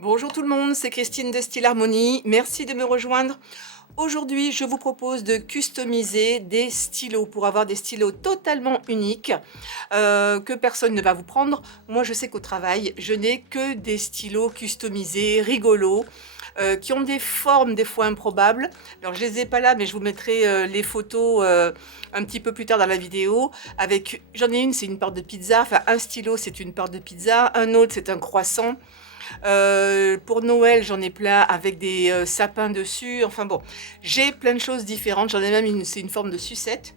Bonjour tout le monde, c'est Christine de Style Harmonie. Merci de me rejoindre. Aujourd'hui, je vous propose de customiser des stylos pour avoir des stylos totalement uniques que personne ne va vous prendre. Moi, je sais qu'au travail, je n'ai que des stylos customisés, rigolos, qui ont des formes des fois improbables. Alors, je les ai pas là, mais je vous mettrai les photos un petit peu plus tard dans la vidéo. J'en ai une, c'est une part de pizza. Enfin, un stylo, c'est une part de pizza. Un autre, c'est un croissant. Pour Noël, j'en ai plein avec des sapins dessus. Enfin bon, j'ai plein de choses différentes. J'en ai même c'est une forme de sucette.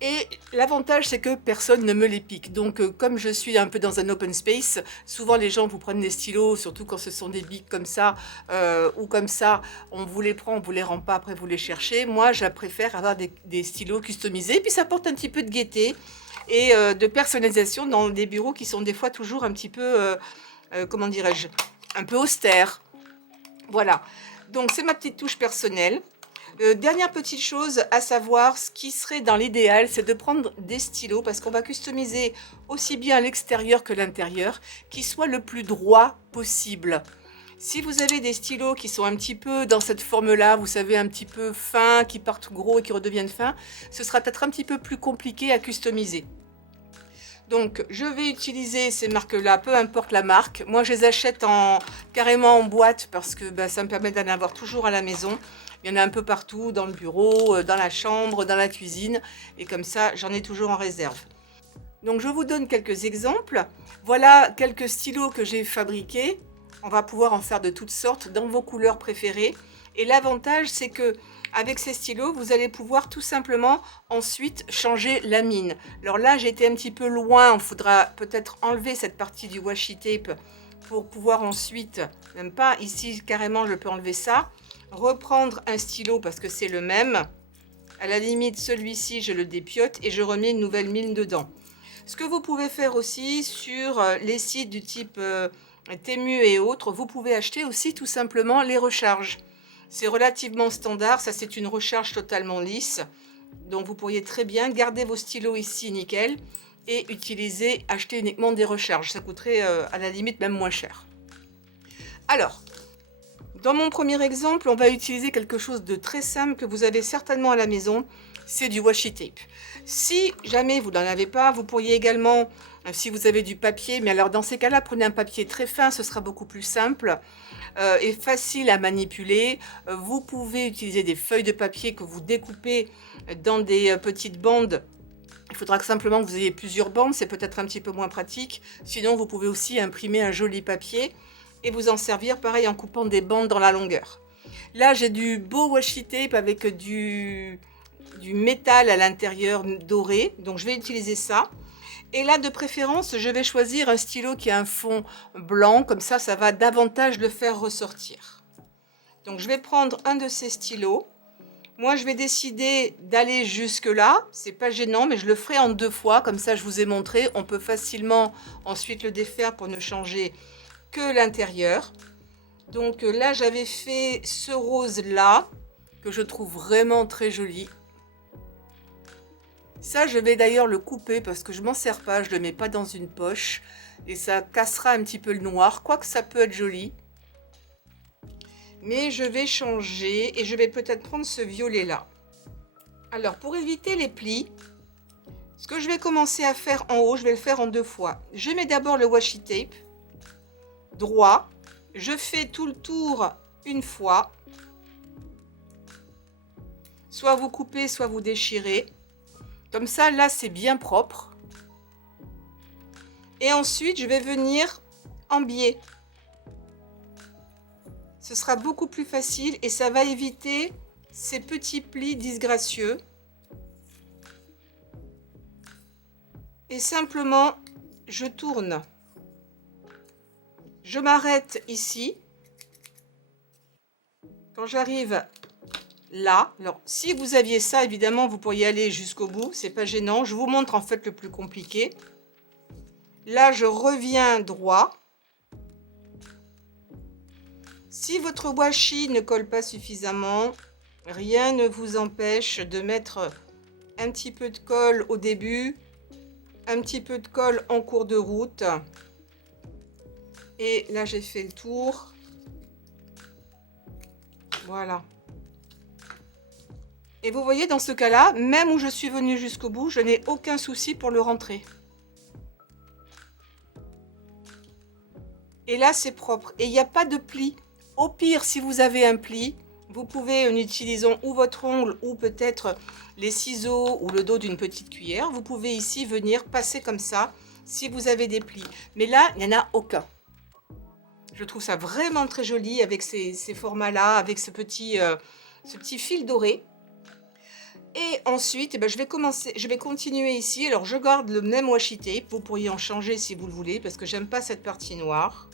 Et l'avantage, c'est que personne ne me les pique. Donc, comme je suis un peu dans un open space, souvent les gens vous prennent des stylos, surtout quand ce sont des bics comme ça ou comme ça. On vous les prend, on vous les rend pas, après vous les cherchez. Moi, je préfère avoir des stylos customisés. Puis ça apporte un petit peu de gaieté et de personnalisation dans des bureaux qui sont des fois toujours un petit peu comment dirais-je, un peu austère. Voilà, donc c'est ma petite touche personnelle. Dernière petite chose à savoir, ce qui serait dans l'idéal, c'est de prendre des stylos, parce qu'on va customiser aussi bien l'extérieur que l'intérieur, qui soit le plus droit possible. Si vous avez des stylos qui sont un petit peu dans cette forme-là, vous savez, un petit peu fins, qui partent gros et qui redeviennent fins, ce sera peut-être un petit peu plus compliqué à customiser. Donc, je vais utiliser ces marques-là, peu importe la marque. Moi, je les achète carrément en boîte parce que ça me permet d'en avoir toujours à la maison. Il y en a un peu partout, dans le bureau, dans la chambre, dans la cuisine. Et comme ça, j'en ai toujours en réserve. Donc, je vous donne quelques exemples. Voilà quelques stylos que j'ai fabriqués. On va pouvoir en faire de toutes sortes, dans vos couleurs préférées. Et l'avantage, c'est que avec ces stylos, vous allez pouvoir tout simplement ensuite changer la mine. Alors là, j'ai été un petit peu loin. Il faudra peut-être enlever cette partie du washi tape pour pouvoir ensuite, même pas ici carrément, je peux enlever ça. Reprendre un stylo parce que c'est le même. À la limite, celui-ci, je le dépiote et je remets une nouvelle mine dedans. Ce que vous pouvez faire aussi sur les sites du type Temu et autres, vous pouvez acheter aussi tout simplement les recharges. C'est relativement standard, ça c'est une recharge totalement lisse. Donc vous pourriez très bien garder vos stylos ici nickel et acheter uniquement des recharges. Ça coûterait à la limite même moins cher. Alors, dans mon premier exemple, on va utiliser quelque chose de très simple que vous avez certainement à la maison. C'est du washi tape. Si jamais vous n'en avez pas, vous pourriez également, si vous avez du papier, mais alors dans ces cas-là, prenez un papier très fin, ce sera beaucoup plus simple et facile à manipuler. Vous pouvez utiliser des feuilles de papier que vous découpez dans des petites bandes. Il faudra que simplement que vous ayez plusieurs bandes, c'est peut-être un petit peu moins pratique. Sinon, vous pouvez aussi imprimer un joli papier et vous en servir pareil en coupant des bandes dans la longueur. Là, j'ai du beau washi tape avec du métal à l'intérieur doré, donc je vais utiliser ça. Et là, de préférence, je vais choisir un stylo qui a un fond blanc, comme ça va davantage le faire ressortir. Donc je vais prendre un de ces stylos. Moi, je vais décider d'aller jusque là, c'est pas gênant, mais je le ferai en 2 fois, comme ça je vous ai montré. On peut facilement ensuite le défaire pour ne changer que l'intérieur. Donc là, j'avais fait ce rose là, que je trouve vraiment très joli. Ça, je vais d'ailleurs le couper parce que je m'en sers pas, je le mets pas dans une poche et ça cassera un petit peu le noir, quoique ça peut être joli. Mais je vais changer et je vais peut-être prendre ce violet là. Alors, pour éviter les plis, ce que je vais commencer à faire en haut, je vais le faire en 2 fois. Je mets d'abord le washi tape droit, je fais tout le tour une fois. Soit vous coupez, soit vous déchirez. Comme ça, là, c'est bien propre. Et ensuite, je vais venir en biais. Ce sera beaucoup plus facile et ça va éviter ces petits plis disgracieux. Et simplement, je tourne. Je m'arrête ici. Quand j'arrive là, alors si vous aviez ça, évidemment, vous pourriez aller jusqu'au bout, c'est pas gênant. Je vous montre en fait le plus compliqué. Là, je reviens droit. Si votre washi ne colle pas suffisamment, rien ne vous empêche de mettre un petit peu de colle au début, un petit peu de colle en cours de route. Et là, j'ai fait le tour. Voilà. Et vous voyez, dans ce cas-là, même où je suis venue jusqu'au bout, je n'ai aucun souci pour le rentrer. Et là, c'est propre. Et il n'y a pas de pli. Au pire, si vous avez un pli, vous pouvez, en utilisant ou votre ongle ou peut-être les ciseaux ou le dos d'une petite cuillère, vous pouvez ici venir passer comme ça si vous avez des plis. Mais là, il n'y en a aucun. Je trouve ça vraiment très joli avec ces formats-là, avec ce petit fil doré. Et ensuite, eh ben, je vais continuer ici. Alors, je garde le même washi tape. Vous pourriez en changer si vous le voulez, parce que j'aime pas cette partie noire.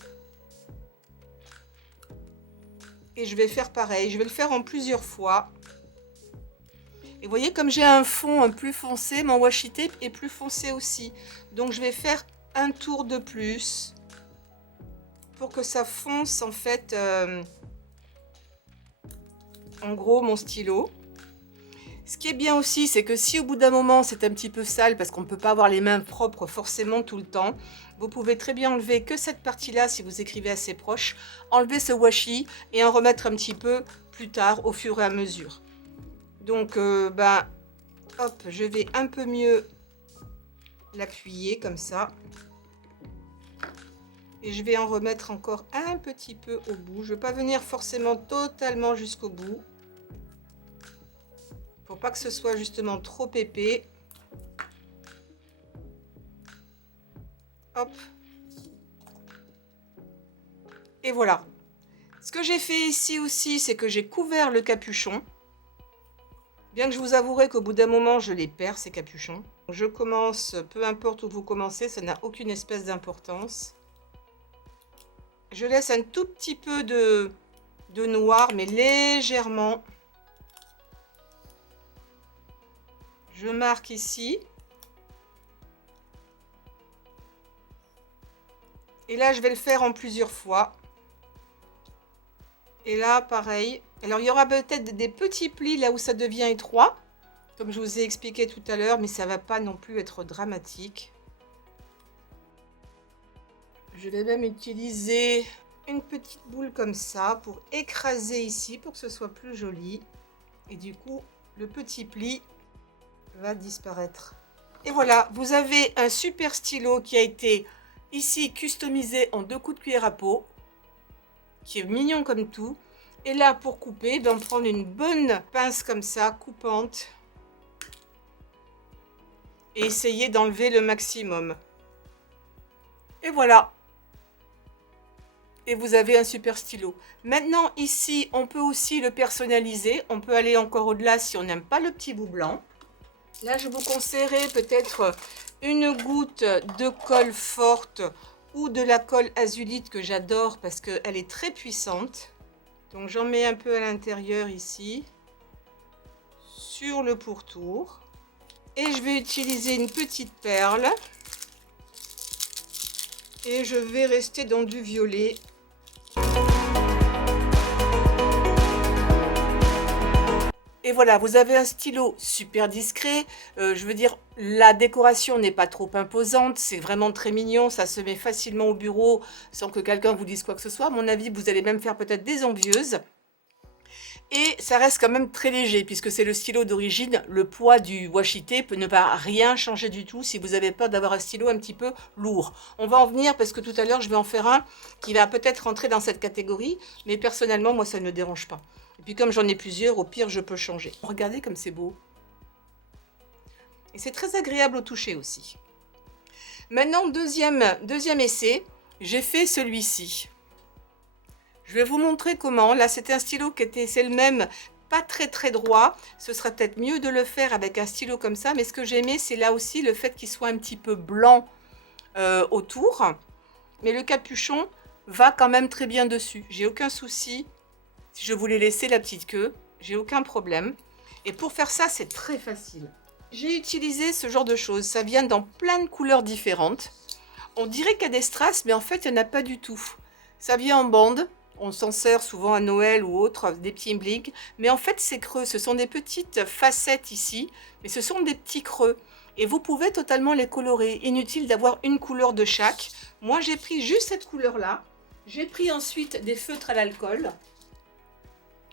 Et je vais faire pareil. Je vais le faire en plusieurs fois. Et vous voyez, comme j'ai un fond plus foncé, mon washi tape est plus foncé aussi. Donc, je vais faire un tour de plus pour que ça fonce, en fait, en gros, mon stylo. Ce qui est bien aussi, c'est que si au bout d'un moment c'est un petit peu sale, parce qu'on ne peut pas avoir les mains propres forcément tout le temps, vous pouvez très bien enlever que cette partie-là si vous écrivez assez proche, enlever ce washi et en remettre un petit peu plus tard au fur et à mesure. Donc, hop, je vais un peu mieux l'appuyer comme ça. Et je vais en remettre encore un petit peu au bout. Je ne vais pas venir forcément totalement jusqu'au bout. Pour pas que ce soit justement trop épais. Hop. Et voilà. Ce que j'ai fait ici aussi, c'est que j'ai couvert le capuchon. Bien que je vous avouerai qu'au bout d'un moment, je les perds, ces capuchons. Je commence, peu importe où vous commencez, ça n'a aucune espèce d'importance. Je laisse un tout petit peu de noir, mais légèrement. Je marque ici. Et là, je vais le faire en plusieurs fois. Et là, pareil. Alors, il y aura peut-être des petits plis là où ça devient étroit, comme je vous ai expliqué tout à l'heure, mais ça ne va pas non plus être dramatique. Je vais même utiliser une petite boule comme ça pour écraser ici, pour que ce soit plus joli. Et du coup, le petit pli va disparaître. Et voilà, vous avez un super stylo qui a été ici customisé en 2 coups de cuillère à peau, qui est mignon comme tout. Et là, pour couper, ben, prendre une bonne pince comme ça, coupante, et essayer d'enlever le maximum. Et voilà. Et vous avez un super stylo. Maintenant, ici, on peut aussi le personnaliser. On peut aller encore au-delà si on n'aime pas le petit bout blanc. Là, je vous conseillerais peut-être une goutte de colle forte ou de la colle azulite que j'adore parce qu'elle est très puissante. Donc, j'en mets un peu à l'intérieur ici, sur le pourtour. Et je vais utiliser une petite perle. Et je vais rester dans du violet. Et voilà, vous avez un stylo super discret. Je veux dire, la décoration n'est pas trop imposante. C'est vraiment très mignon. Ça se met facilement au bureau sans que quelqu'un vous dise quoi que ce soit. À mon avis, vous allez même faire peut-être des envieuses. Et ça reste quand même très léger puisque c'est le stylo d'origine. Le poids du washi tape ne va rien changer du tout si vous avez peur d'avoir un stylo un petit peu lourd. On va en venir parce que tout à l'heure, je vais en faire un qui va peut-être rentrer dans cette catégorie. Mais personnellement, moi, ça ne me dérange pas. Et puis comme j'en ai plusieurs, au pire, je peux changer. Regardez comme c'est beau. Et c'est très agréable au toucher aussi. Maintenant, deuxième essai, j'ai fait celui-ci. Je vais vous montrer comment. Là, c'était un stylo c'est le même, pas très droit. Ce serait peut-être mieux de le faire avec un stylo comme ça. Mais ce que j'aimais, c'est là aussi le fait qu'il soit un petit peu blanc autour. Mais le capuchon va quand même très bien dessus. J'ai aucun souci. Si je voulais laisser la petite queue, j'ai aucun problème. Et pour faire ça, c'est très facile. J'ai utilisé ce genre de choses. Ça vient dans plein de couleurs différentes. On dirait qu'il y a des strass, mais en fait, il n'y en a pas du tout. Ça vient en bande. On s'en sert souvent à Noël ou autre, des petits bling. Mais en fait, c'est creux. Ce sont des petites facettes ici, mais ce sont des petits creux. Et vous pouvez totalement les colorer. Inutile d'avoir une couleur de chaque. Moi, j'ai pris juste cette couleur-là. J'ai pris ensuite des feutres à l'alcool.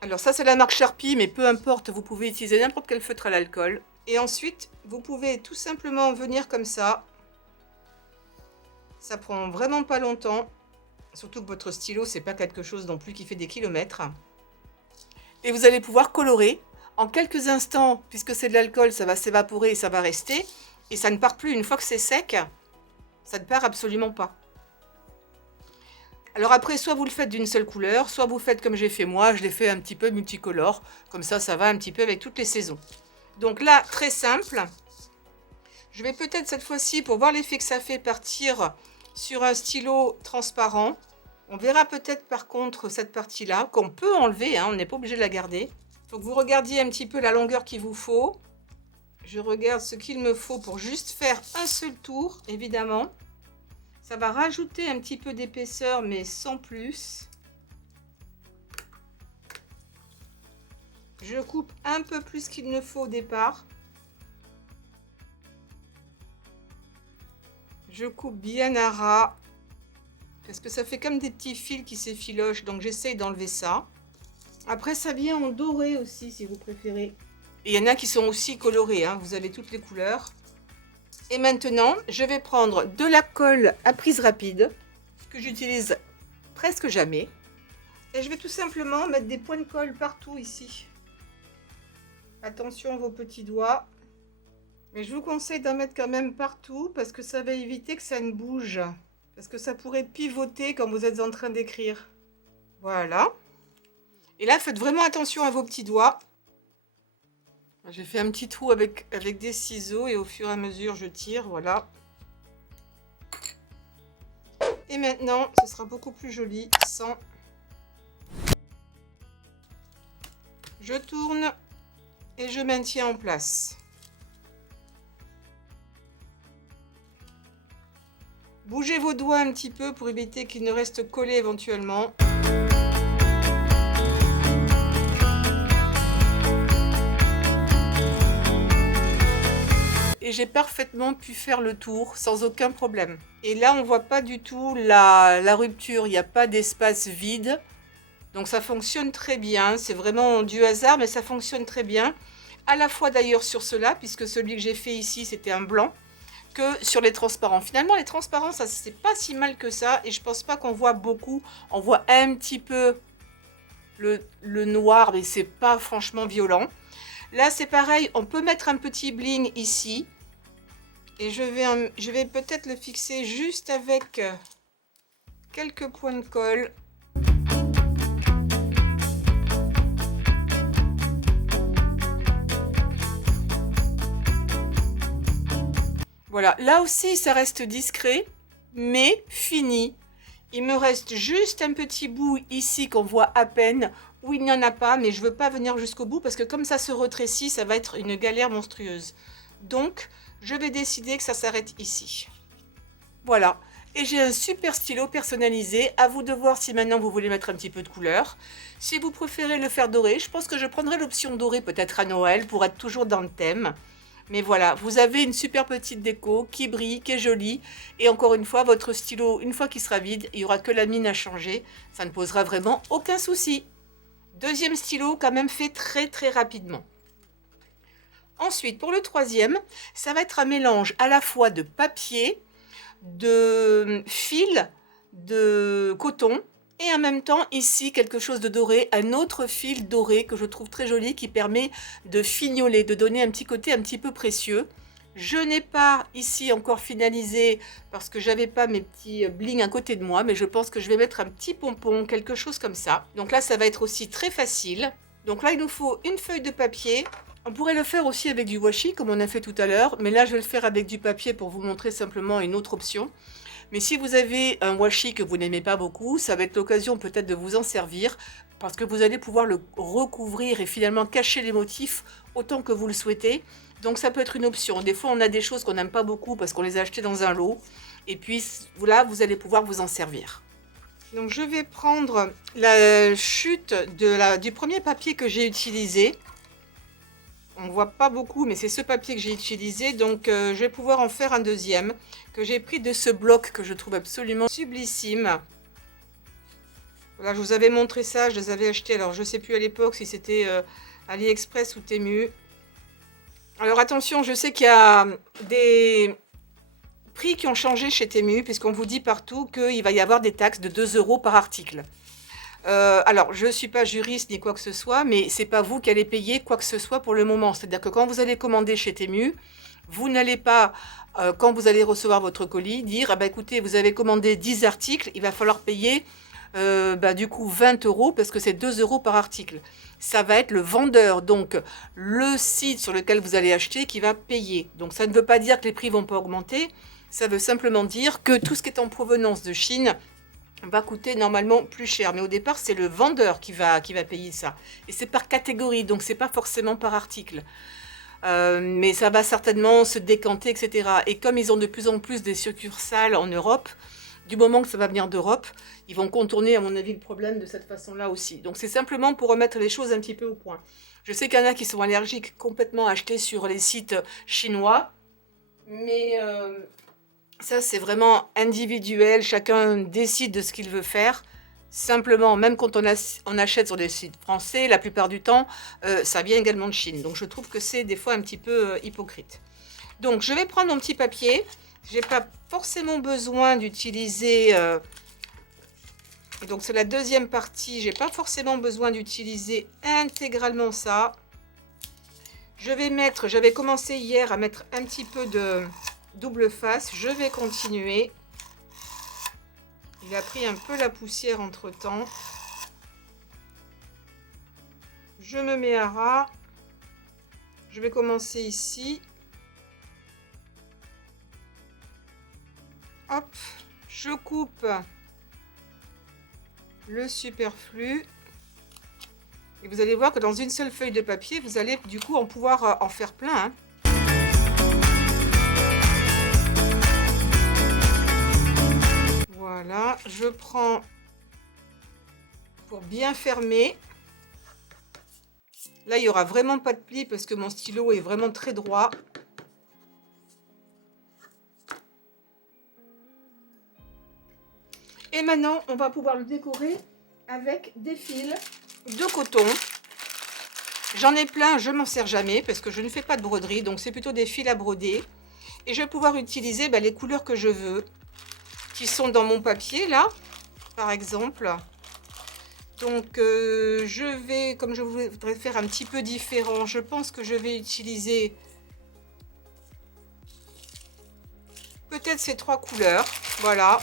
Alors ça c'est la marque Sharpie, mais peu importe, vous pouvez utiliser n'importe quel feutre à l'alcool. Et ensuite, vous pouvez tout simplement venir comme ça. Ça prend vraiment pas longtemps. Surtout que votre stylo, c'est pas quelque chose non plus qui fait des kilomètres. Et vous allez pouvoir colorer. En quelques instants, puisque c'est de l'alcool, ça va s'évaporer et ça va rester. Et ça ne part plus. Une fois que c'est sec, ça ne part absolument pas. Alors après, soit vous le faites d'une seule couleur, soit vous faites comme j'ai fait moi, je l'ai fait un petit peu multicolore. Comme ça va un petit peu avec toutes les saisons. Donc là, très simple. Je vais peut-être cette fois-ci, pour voir l'effet que ça fait, partir sur un stylo transparent. On verra peut-être par contre cette partie-là, qu'on peut enlever, hein, on n'est pas obligé de la garder. Il faut que vous regardiez un petit peu la longueur qu'il vous faut. Je regarde ce qu'il me faut pour juste faire un seul tour, évidemment. Ça va rajouter un petit peu d'épaisseur, mais sans plus. Je coupe un peu plus qu'il ne faut au départ. Je coupe bien à ras. Parce que ça fait comme des petits fils qui s'effilochent, donc j'essaye d'enlever ça. Après, ça vient en doré aussi, si vous préférez. Et il y en a qui sont aussi colorés, hein, vous avez toutes les couleurs. Et maintenant, je vais prendre de la colle à prise rapide, ce que j'utilise presque jamais. Et je vais tout simplement mettre des points de colle partout ici. Attention à vos petits doigts. Mais je vous conseille d'en mettre quand même partout, parce que ça va éviter que ça ne bouge. Parce que ça pourrait pivoter quand vous êtes en train d'écrire. Voilà. Et là, faites vraiment attention à vos petits doigts. J'ai fait un petit trou avec des ciseaux et au fur et à mesure, je tire. Voilà. Et maintenant, ce sera beaucoup plus joli sans... Je tourne et je maintiens en place. Bougez vos doigts un petit peu pour éviter qu'ils ne restent collés éventuellement. Et j'ai parfaitement pu faire le tour sans aucun problème. Et là, on ne voit pas du tout la rupture, il n'y a pas d'espace vide. Donc ça fonctionne très bien, c'est vraiment du hasard, mais ça fonctionne très bien. À la fois d'ailleurs sur cela, puisque celui que j'ai fait ici, c'était un blanc, que sur les transparents. Finalement, les transparents, ça c'est pas si mal que ça, et je pense pas qu'on voit beaucoup. On voit un petit peu le noir, mais c'est pas franchement violent. Là, c'est pareil, on peut mettre un petit bling ici. Et je vais peut-être le fixer juste avec quelques points de colle. Voilà, là aussi ça reste discret, mais fini. Il me reste juste un petit bout ici qu'on voit à peine, où il n'y en a pas, mais je ne veux pas venir jusqu'au bout parce que comme ça se rétrécit, ça va être une galère monstrueuse. Donc, je vais décider que ça s'arrête ici. Voilà, et j'ai un super stylo personnalisé. À vous de voir si maintenant vous voulez mettre un petit peu de couleur. Si vous préférez le faire doré, je pense que je prendrai l'option dorée peut-être à Noël pour être toujours dans le thème. Mais voilà, vous avez une super petite déco qui brille, qui est jolie. Et encore une fois, votre stylo, une fois qu'il sera vide, il n'y aura que la mine à changer. Ça ne posera vraiment aucun souci. Deuxième stylo, quand même fait très rapidement. Ensuite, pour le troisième, ça va être un mélange à la fois de papier, de fil, de coton. Et en même temps, ici, quelque chose de doré, un autre fil doré que je trouve très joli qui permet de fignoler, de donner un petit côté un petit peu précieux. Je n'ai pas ici encore finalisé parce que j'avais pas mes petits blings à côté de moi, mais je pense que je vais mettre un petit pompon, quelque chose comme ça. Donc là, ça va être aussi très facile. Donc là, il nous faut une feuille de papier. On pourrait le faire aussi avec du washi comme on a fait tout à l'heure, mais là, je vais le faire avec du papier pour vous montrer simplement une autre option. Mais si vous avez un washi que vous n'aimez pas beaucoup, ça va être l'occasion peut-être de vous en servir parce que vous allez pouvoir le recouvrir et finalement cacher les motifs autant que vous le souhaitez. Donc ça peut être une option. Des fois, on a des choses qu'on n'aime pas beaucoup parce qu'on les a achetées dans un lot. Et puis là, vous allez pouvoir vous en servir. Donc je vais prendre la chute du premier papier que j'ai utilisé. On ne voit pas beaucoup, mais c'est ce papier que j'ai utilisé. Donc, je vais pouvoir en faire un deuxième que j'ai pris de ce bloc que je trouve absolument sublissime. Voilà, je vous avais montré ça, je les avais achetés. Alors, je ne sais plus à l'époque si c'était AliExpress ou Temu. Alors, attention, je sais qu'il y a des prix qui ont changé chez Temu, puisqu'on vous dit partout qu'il va y avoir des taxes de 2 € par article. Alors, je ne suis pas juriste ni quoi que ce soit, mais c'est pas vous qui allez payer quoi que ce soit pour le moment. C'est-à-dire que quand vous allez commander chez Temu, vous n'allez pas, quand vous allez recevoir votre colis, dire, ah bah, écoutez, vous avez commandé 10 articles, il va falloir payer du coup 20 € parce que c'est 2 € par article. Ça va être le vendeur, donc le site sur lequel vous allez acheter qui va payer. Donc ça ne veut pas dire que les prix vont pas augmenter, ça veut simplement dire que tout ce qui est en provenance de Chine va coûter normalement plus cher. Mais au départ, c'est le vendeur qui va payer ça. Et c'est par catégorie, donc c'est pas forcément par article. Mais ça va certainement se décanter, etc. Et comme ils ont de plus en plus des succursales en Europe, du moment que ça va venir d'Europe, ils vont contourner, à mon avis, le problème de cette façon-là aussi. Donc c'est simplement pour remettre les choses un petit peu au point. Je sais qu'il y en a qui sont allergiques complètement à acheter sur les sites chinois, mais ça c'est vraiment individuel, chacun décide de ce qu'il veut faire. Simplement, même quand on achète sur des sites français, la plupart du temps, ça vient également de Chine. Donc je trouve que c'est des fois un petit peu hypocrite. Donc je vais prendre mon petit papier. J'ai pas forcément besoin d'utiliser... donc c'est la deuxième partie. J'ai pas forcément besoin d'utiliser intégralement ça. J'avais commencé hier à mettre un petit peu de double face. Je vais continuer. Il a pris un peu la poussière entre temps. Je me mets à ras. Je vais commencer ici. Hop, je coupe le superflu. Et vous allez voir que dans une seule feuille de papier, vous allez du coup en pouvoir en faire plein. Hein. Voilà, je prends pour bien fermer. Là, il n'y aura vraiment pas de pli parce que mon stylo est vraiment très droit. Et maintenant, on va pouvoir le décorer avec des fils de coton. J'en ai plein, je m'en sers jamais parce que je ne fais pas de broderie, donc c'est plutôt des fils à broder. Et je vais pouvoir utiliser les couleurs que je veux, qui sont dans mon papier là, par exemple. Donc je vais, comme je voudrais faire un petit peu différent, je pense que je vais utiliser peut-être ces 3 couleurs. Voilà.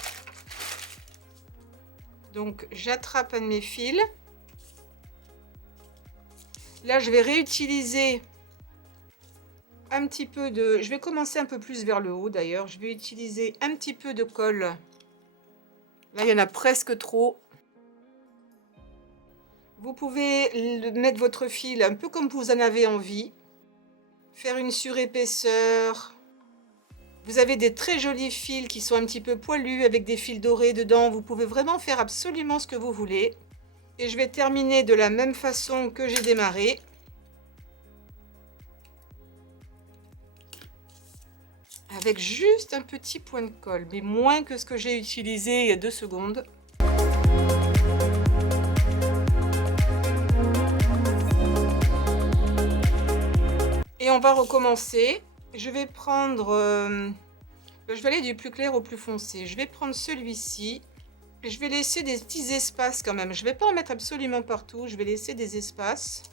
Donc j'attrape un de mes fils. Là je vais réutiliser un petit peu de... Je vais commencer un peu plus vers le haut d'ailleurs. Je vais utiliser un petit peu de colle. Là il y en a presque trop. Vous pouvez mettre votre fil un peu comme vous en avez envie. Faire une surépaisseur. Vous avez des très jolis fils qui sont un petit peu poilus avec des fils dorés dedans. Vous pouvez vraiment faire absolument ce que vous voulez. Et je vais terminer de la même façon que j'ai démarré. Avec juste un petit point de colle, mais moins que ce que j'ai utilisé il y a 2 secondes. Et on va recommencer. Je vais prendre... je vais aller du plus clair au plus foncé. Je vais prendre celui-ci. Je vais laisser des petits espaces quand même. Je ne vais pas en mettre absolument partout. Je vais laisser des espaces.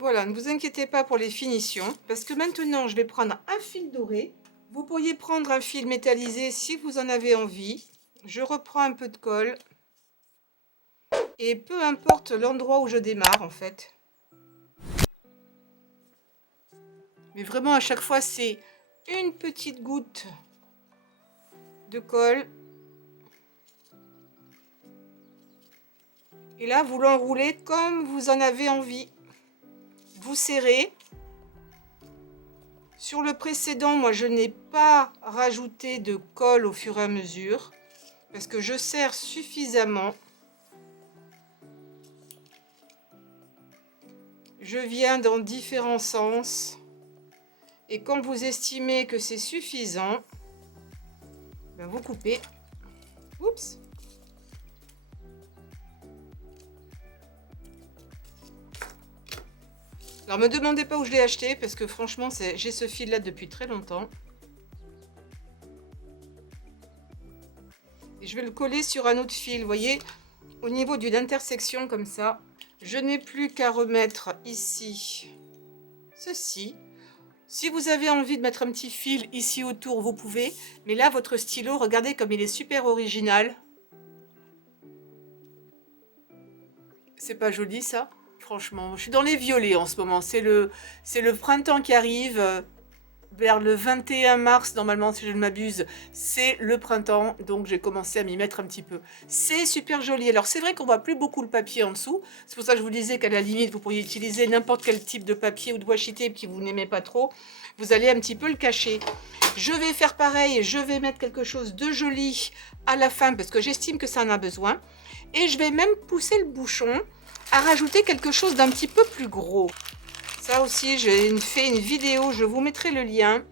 Voilà, ne vous inquiétez pas pour les finitions, parce que maintenant je vais prendre un fil doré. Vous pourriez prendre un fil métallisé si vous en avez envie. Je reprends un peu de colle. Et peu importe l'endroit où je démarre en fait. Mais vraiment à chaque fois c'est une petite goutte de colle. Et là vous l'enroulez comme vous en avez envie. Vous serrez. Sur le précédent, moi je n'ai pas rajouté de colle au fur et à mesure. parce que je serre suffisamment. Je viens dans différents sens. Et quand vous estimez que c'est suffisant, ben vous coupez. Oups. Alors, me demandez pas où je l'ai acheté, parce que franchement, j'ai ce fil-là depuis très longtemps. Et je vais le coller sur un autre fil, vous voyez, au niveau d'une intersection comme ça. Je n'ai plus qu'à remettre ici ceci. Si vous avez envie de mettre un petit fil ici autour, vous pouvez. Mais là, votre stylo, regardez comme il est super original. C'est pas joli, ça? Franchement, je suis dans les violets en ce moment. C'est le printemps qui arrive. Vers le 21 mars, normalement, si je ne m'abuse, c'est le printemps. Donc, j'ai commencé à m'y mettre un petit peu. C'est super joli. Alors, c'est vrai qu'on voit plus beaucoup le papier en dessous. C'est pour ça que je vous disais qu'à la limite, vous pourriez utiliser n'importe quel type de papier ou de washi tape que vous n'aimez pas trop. Vous allez un petit peu le cacher. Je vais faire pareil. Je vais mettre quelque chose de joli à la fin parce que j'estime que ça en a besoin. Et je vais même pousser le bouchon à rajouter quelque chose d'un petit peu plus gros. Ça aussi, j'ai fait une vidéo, je vous mettrai le lien.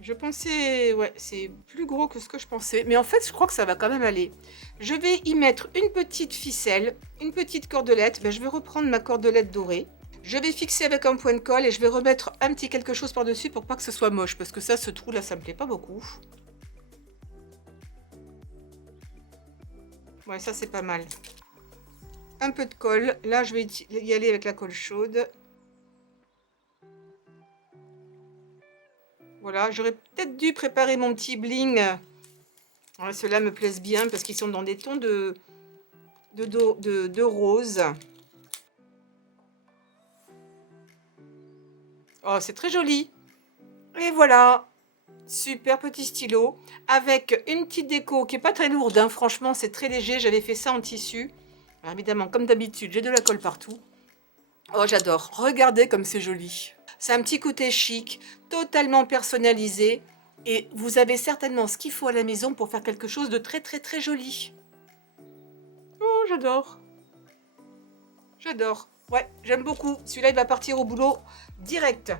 Je pensais, ouais, c'est plus gros que ce que je pensais. Mais en fait, je crois que ça va quand même aller. Je vais y mettre une petite ficelle, une petite cordelette. Ben, je vais reprendre ma cordelette dorée. Je vais fixer avec un point de colle et je vais remettre un petit quelque chose par-dessus pour pas que ce soit moche. Parce que ça, ce trou-là, ça me plaît pas beaucoup. Ouais, ça, c'est pas mal. Un peu de colle. Là, je vais y aller avec la colle chaude. Voilà, j'aurais peut-être dû préparer mon petit bling. Ouais, ceux-là me plaisent bien parce qu'ils sont dans des tons de rose. Oh, c'est très joli. Et voilà, super petit stylo avec une petite déco qui est pas très lourde, hein. Franchement, c'est très léger. J'avais fait ça en tissu. Alors, évidemment, comme d'habitude, j'ai de la colle partout. Oh, j'adore. Regardez comme c'est joli. C'est un petit côté chic, totalement personnalisé. Et vous avez certainement ce qu'il faut à la maison pour faire quelque chose de très très très joli. Oh, j'adore. J'adore. Ouais, j'aime beaucoup. Celui-là, il va partir au boulot direct.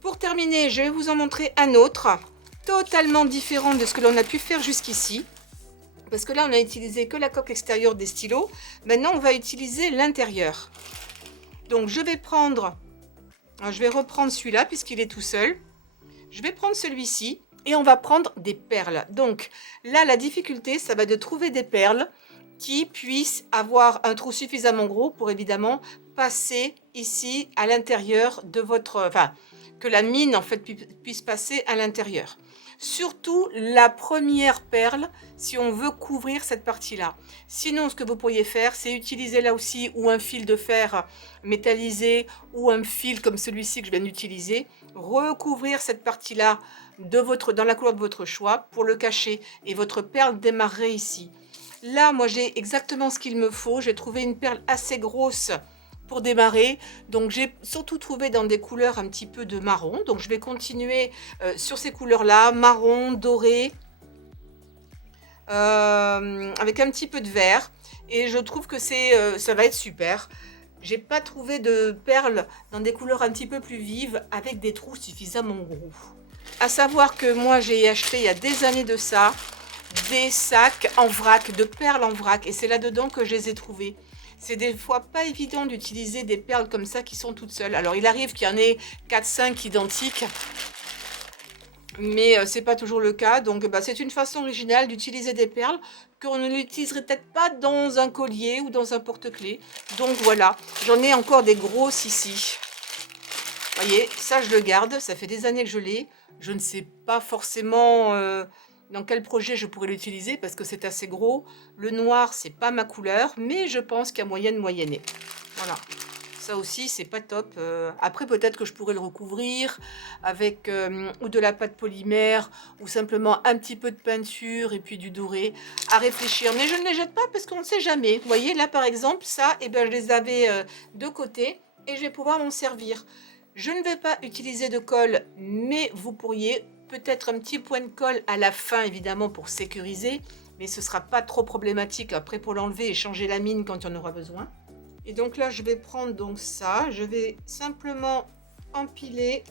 Pour terminer, je vais vous en montrer un autre, totalement différent de ce que l'on a pu faire jusqu'ici. Parce que là, on a utilisé que la coque extérieure des stylos. Maintenant, on va utiliser l'intérieur. Donc, je vais reprendre celui-là puisqu'il est tout seul. Je vais prendre celui-ci et on va prendre des perles. Donc là, la difficulté, ça va de trouver des perles qui puissent avoir un trou suffisamment gros pour évidemment passer ici à l'intérieur de votre... Enfin, que la mine en fait puisse passer à l'intérieur. Surtout la première perle si on veut couvrir cette partie-là. Sinon, ce que vous pourriez faire, c'est utiliser là aussi ou un fil de fer métallisé ou un fil comme celui-ci que je viens d'utiliser. Recouvrir cette partie-là dans la couleur de votre choix pour le cacher et votre perle démarrerait ici. Là, moi, j'ai exactement ce qu'il me faut. J'ai trouvé une perle assez grosse pour démarrer. Donc, j'ai surtout trouvé dans des couleurs un petit peu de marron. Donc, je vais continuer sur ces couleurs-là, marron, doré, avec un petit peu de vert. Et je trouve que ça va être super. J'ai pas trouvé de perles dans des couleurs un petit peu plus vives avec des trous suffisamment gros. À savoir que moi, j'ai acheté il y a des années de ça des sacs en vrac, de perles en vrac. Et c'est là-dedans que je les ai trouvés. C'est des fois pas évident d'utiliser des perles comme ça qui sont toutes seules. Alors, il arrive qu'il y en ait 4-5 identiques. Mais c'est pas toujours le cas. Donc, c'est une façon originale d'utiliser des perles qu'on ne l'utiliserait peut-être pas dans un collier ou dans un porte-clés. Donc, voilà. J'en ai encore des grosses ici. Vous voyez, ça, je le garde. Ça fait des années que je l'ai. Je ne sais pas forcément... dans quel projet je pourrais l'utiliser parce que c'est assez gros. Le noir, c'est pas ma couleur, mais je pense qu'il y a moyen de moyenner. Voilà. Ça aussi, c'est pas top. Après, peut-être que je pourrais le recouvrir avec ou de la pâte polymère ou simplement un petit peu de peinture et puis du doré. À réfléchir. Mais je ne les jette pas parce qu'on ne sait jamais. Vous voyez, là, par exemple, ça, eh ben, je les avais de côté et je vais pouvoir m'en servir. Je ne vais pas utiliser de colle, mais vous pourriez... peut-être un petit point de colle à la fin, évidemment, pour sécuriser. mais ce sera pas trop problématique après pour l'enlever et changer la mine quand il y en aura besoin. Et donc là, je vais prendre donc ça, je vais simplement empiler.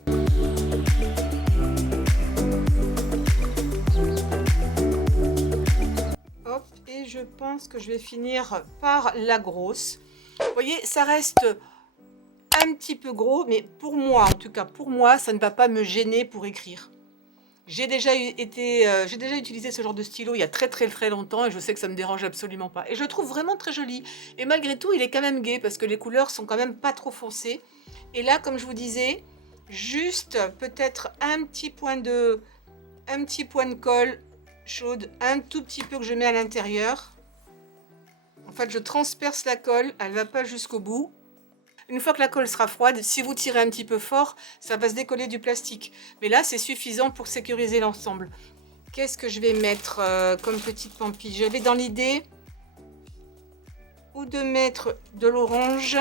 Hop, et je pense que je vais finir par la grosse. Vous voyez, ça reste un petit peu gros, mais pour moi, en tout cas pour moi, ça ne va pas me gêner pour écrire. J'ai déjà utilisé ce genre de stylo il y a très longtemps et je sais que ça me dérange absolument pas. Et je le trouve vraiment très joli. Et malgré tout, il est quand même gai parce que les couleurs sont quand même pas trop foncées. Et là, comme je vous disais, juste peut-être un petit point de colle chaude, un tout petit peu que je mets à l'intérieur. En fait, je transperce la colle, elle va pas jusqu'au bout. Une fois que la colle sera froide, si vous tirez un petit peu fort, ça va se décoller du plastique. Mais là, c'est suffisant pour sécuriser l'ensemble. Qu'est-ce que je vais mettre comme petite pampille? J'avais dans l'idée ou de mettre de l'orange.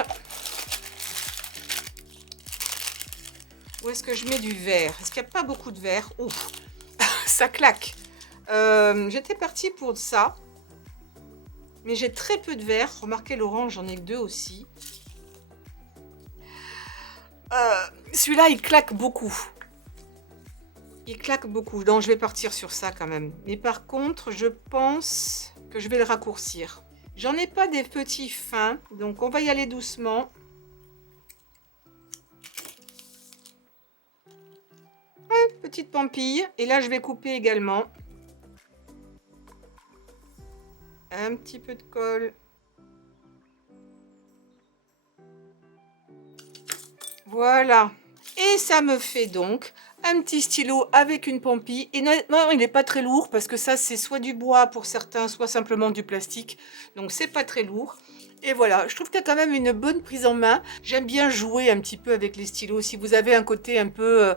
Ou est-ce que je mets du vert? Est-ce qu'il n'y a pas beaucoup de vert? Ouf, ça claque. J'étais partie pour ça. Mais j'ai très peu de vert. Remarquez, l'orange, j'en ai que 2 aussi. Celui-là, il claque beaucoup. Il claque beaucoup. Donc, je vais partir sur ça quand même. Mais par contre, je pense que je vais le raccourcir. J'en ai pas des petits fins. Donc, on va y aller doucement. Petite pampille. Et là, je vais couper également. Un petit peu de colle. Voilà. Et ça me fait donc un petit stylo avec une pampille. Et non, il n'est pas très lourd parce que ça, c'est soit du bois pour certains, soit simplement du plastique. Donc, c'est pas très lourd. Et voilà, je trouve qu'il y a quand même une bonne prise en main. J'aime bien jouer un petit peu avec les stylos. Si vous avez un côté un peu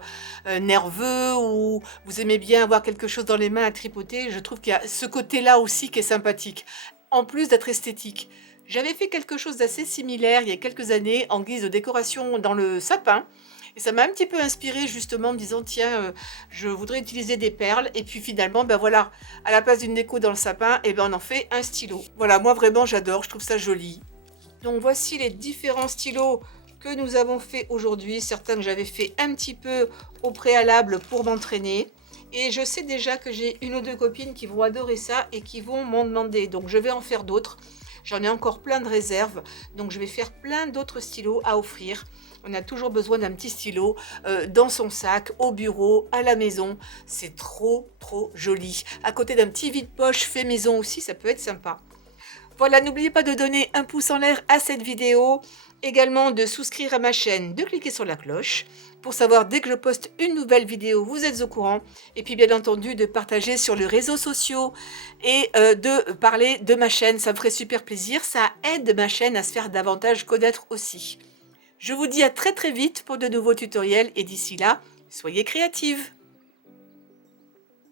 nerveux ou vous aimez bien avoir quelque chose dans les mains à tripoter, je trouve qu'il y a ce côté-là aussi qui est sympathique. En plus d'être esthétique. J'avais fait quelque chose d'assez similaire il y a quelques années en guise de décoration dans le sapin. Et ça m'a un petit peu inspiré justement en me disant tiens, je voudrais utiliser des perles. Et puis finalement, ben voilà, à la place d'une déco dans le sapin, et ben on en fait un stylo. Voilà, moi vraiment j'adore, je trouve ça joli. Donc voici les différents stylos que nous avons fait aujourd'hui. Certains que j'avais fait un petit peu au préalable pour m'entraîner. Et je sais déjà que j'ai une ou deux copines qui vont adorer ça et qui vont m'en demander. Donc je vais en faire d'autres. J'en ai encore plein de réserves. Donc je vais faire plein d'autres stylos à offrir. On a toujours besoin d'un petit stylo dans son sac, au bureau, à la maison. C'est trop joli. À côté d'un petit vide-poche fait maison aussi, ça peut être sympa. Voilà, n'oubliez pas de donner un pouce en l'air à cette vidéo. Également de souscrire à ma chaîne, de cliquer sur la cloche pour savoir dès que je poste une nouvelle vidéo, vous êtes au courant. Et puis bien entendu de partager sur les réseaux sociaux et de parler de ma chaîne. Ça me ferait super plaisir. Ça aide ma chaîne à se faire davantage connaître aussi. Je vous dis à très vite pour de nouveaux tutoriels et d'ici là, soyez créatifs!